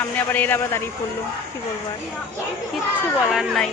সামনে আবার এরা আবার দাঁড়িয়ে পড়লো, কি বলবো আর, কিচ্ছু বলার নাই।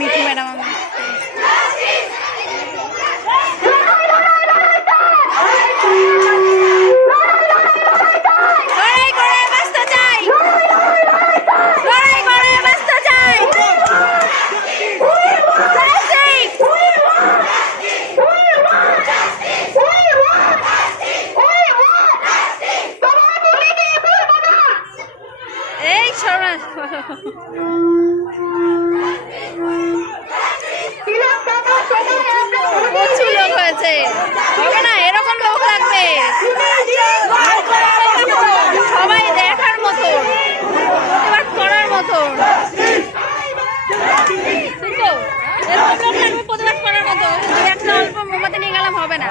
মিঠু ম্যাডাম এই সরা প্রচুর লোক হয়েছে, হবে না, এরকম লোক লাগবে, সবাই দেখার মতো, প্রতিবাদ করার মতো, এরকম লোক লাগবে প্রতিবাদ করার মতো। একটা অল্প মোমবাতি নিয়ে গেলাম হবে না।